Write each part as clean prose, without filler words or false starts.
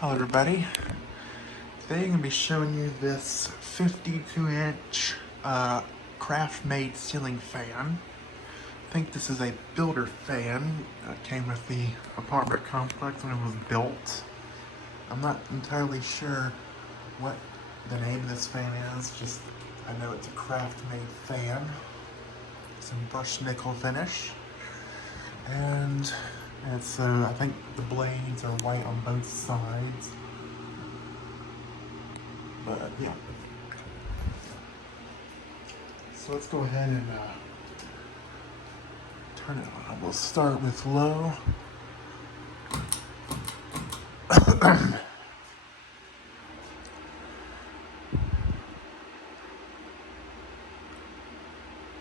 Hello everybody. Today I'm going to be showing you this 52-inch Craftmade ceiling fan. I think this is a builder fan that came with the apartment complex when it was built. I'm not entirely sure what the name of this fan is, just I know it's a Craftmade fan. It's in brushed nickel finish. And it's, I think the blades are white on both sides. But yeah. So let's go ahead and turn it on. We'll start with low.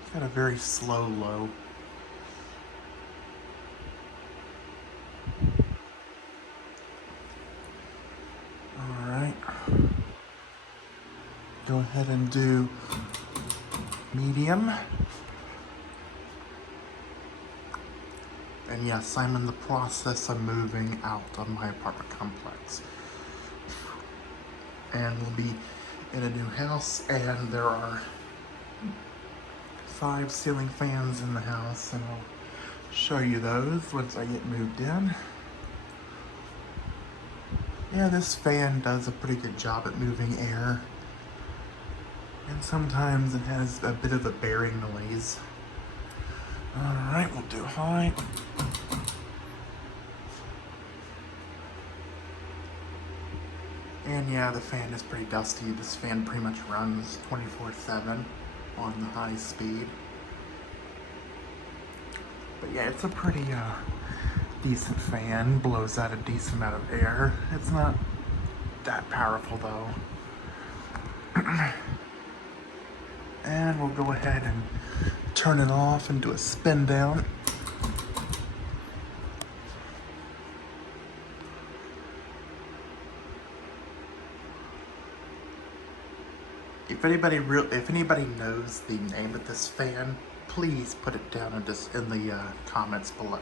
It's got a very slow low. Alright. Go ahead and do medium. And yes, I'm in the process of moving out of my apartment complex. And we'll be in a new house, and there are 5 ceiling fans in the house, and I'll show you those once I get moved in. Yeah, this fan does a pretty good job at moving air. And sometimes it has a bit of a bearing noise. Alright, we'll do high. And yeah, the fan is pretty dusty. This fan pretty much runs 24/7 on the high speed. But yeah, it's a pretty decent fan. Blows out a decent amount of air. It's not that powerful though. And we'll go ahead and turn it off and do a spin down. If anybody knows the name of this fan, please put it down in the comments below.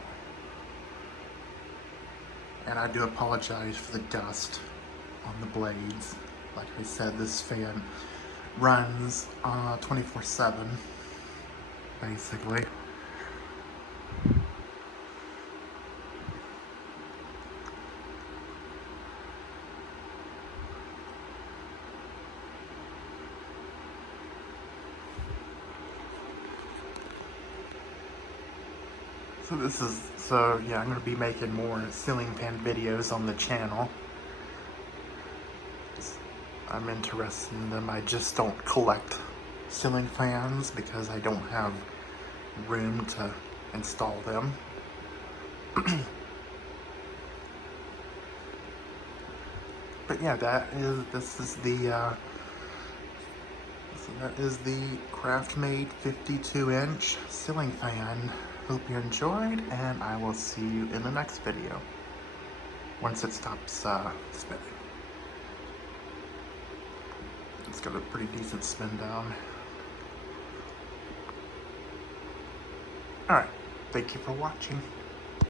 And I do apologize for the dust on the blades. Like I said, this fan runs 24/7, basically. So yeah, I'm going to be making more ceiling fan videos on the channel. I'm interested in them. I just don't collect ceiling fans because I don't have room to install them. But yeah, that is the Craftmade 52-inch ceiling fan. Hope you enjoyed, and I will see you in the next video once it stops spinning. It's got a pretty decent spin down. Alright, thank you for watching.